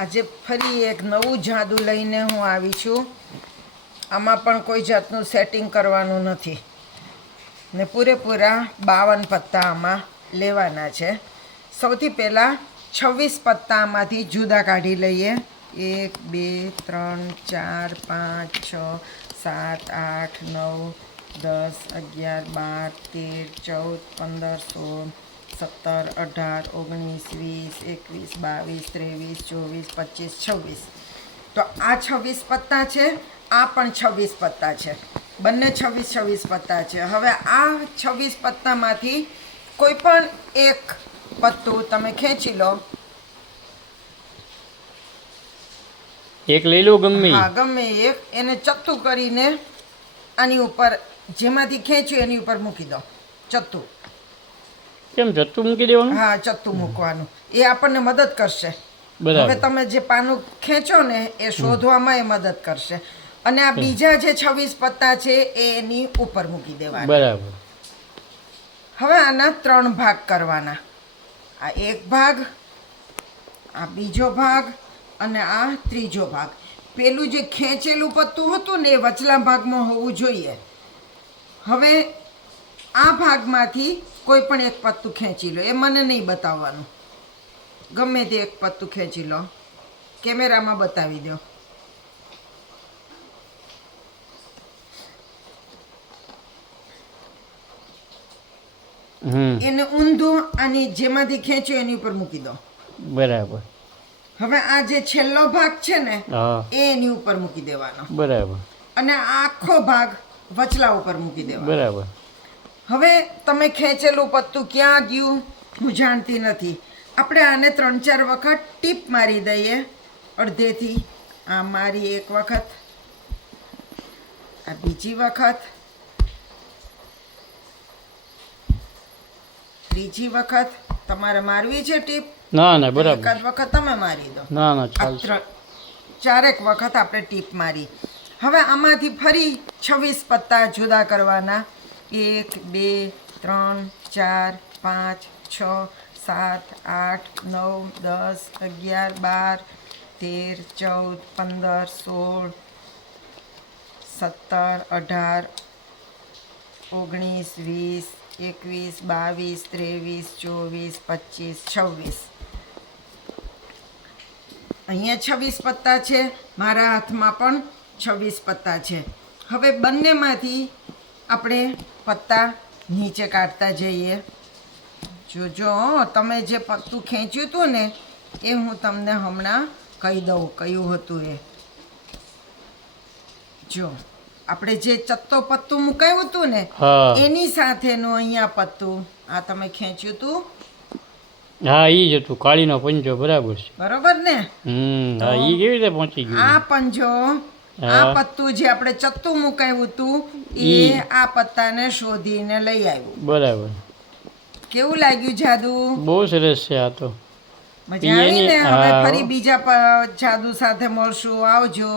આજે ફરી એક નવું જાદુ લઈને હું આવી છું. આમાં પણ કોઈ જાતનું સેટિંગ કરવાનું નથી ને પૂરેપૂરા 52 પત્તા આમાં લેવાના છે. સૌથી પહેલાં 26 પત્તા આમાંથી જુદા કાઢી લઈએ. 1 2 3 4 5 6 7 8 9 10 11 12 13 14 15 16 17 18 19 20 21 22 23 24 25 26. તો આ 26 પત્તા છે, આ પણ 26 પત્તા છે, બંને 26 પત્તા છે. હવે આ 26 પત્તામાંથી કોઈ પણ એક પત્તું તમે ખેંચી લો. એક લઈ લો ગમે. હા, ગમે એક. એને ચત્તું કરીને આની ઉપર જેમાંથી ખેંચ્યું એની ઉપર મૂકી દો. ચત્તું. કેમ ચત્તું મૂકી દેવાનું? હા, ચત્તું મૂકવાનું. એ આપણને મદદ કરશે. બરાબર. હવે તમે જે પાનું ખેંચો ને એ શોધવામાં એ મદદ કરશે. અને આ બીજા જે 26 પત્તા છે એ એની ઉપર મૂકી દેવાના. બરાબર. હવે આના 3 ભાગ કરવાના. આ એક ભાગ, આ બીજો ભાગ અને આ ત્રીજો ભાગ. પેલું જે ખેંચેલું પત્તું હતું ને એ વચલા ભાગમાં હોવું જોઈએ. હવે આ ભાગમાંથી કોઈ પણ એક પત્તું ખેંચી લો. એ મને નહીં બતાવવાનું. ગમે તે એક પત્તું ખેંચી લો. કેમેરામાં બતાવી દો. એને ઊંધું આની જેમાંથી ખેંચ્યું એની ઉપર મૂકી દો. બરાબર. હવે આ જે છેલ્લો ભાગ છે ને હા. એ એની ઉપર મૂકી દેવાનો. બરાબર. અને આ આખો ભાગ વચલા ઉપર મૂકી દેવાનો. બરાબર. હવે તમે ખેંચેલું પત્તું ક્યાં ગયું હું જાણતી નથી. આપણે આને 3-4 વખત ટીપ મારી દઈએ. અડધેથી આ મારી એક વખત, આ બીજી વખત, ત્રીજી વખત. તમારે મારવી છે ટીપ? ના ના બરાબર. એકાદ વખત તમે મારી દો. ના ના આ ચાલશે. 4 વખત આપણે ટીપ મારી. હવે આમાંથી ફરી 26 પત્તા જુદા કરવાના. 1 2 3 4 5 6 7 8 9 10 11 12 13 14 15 16 17 18 19 20 21 22 23 24 25 26. અહીંયા 26 પત્તા છે, મારા હાથમાં પણ 26 પત્તા છે. હવે બંનેમાંથી આપણે પત્તા નીચે કાઢતા જઈએ. જોજો તમે જે પત્તું ખેંચ્યું હતું ને એ હું તમને હમણાં કહી દઉં કયું હતું એ. જો આપણે જે ચત્તો પત્તું મુકાયું હતું ને હા. એની સાથેનું અહીંયા પત્તું આ તમે ખેંચ્યું હતું. હા ઈ જ હતું, કાળીનો પંજો. બરાબર છે. બરોબર ને? હા ઈ કેવી રીતે પહોંચી ગયું? આ પંજો, આ પત્તું જે આપણે ચત્તું મુકાયું હતું એ આ પત્તાને શોધીને લઈ આવ્યું. બરાબર. કેવું લાગ્યું જાદુ? બહુ સરસ છે આ તો. મજા આવી ને? હવે હા. ફરી બીજા જાદુ સાથે મળશું. આવજો.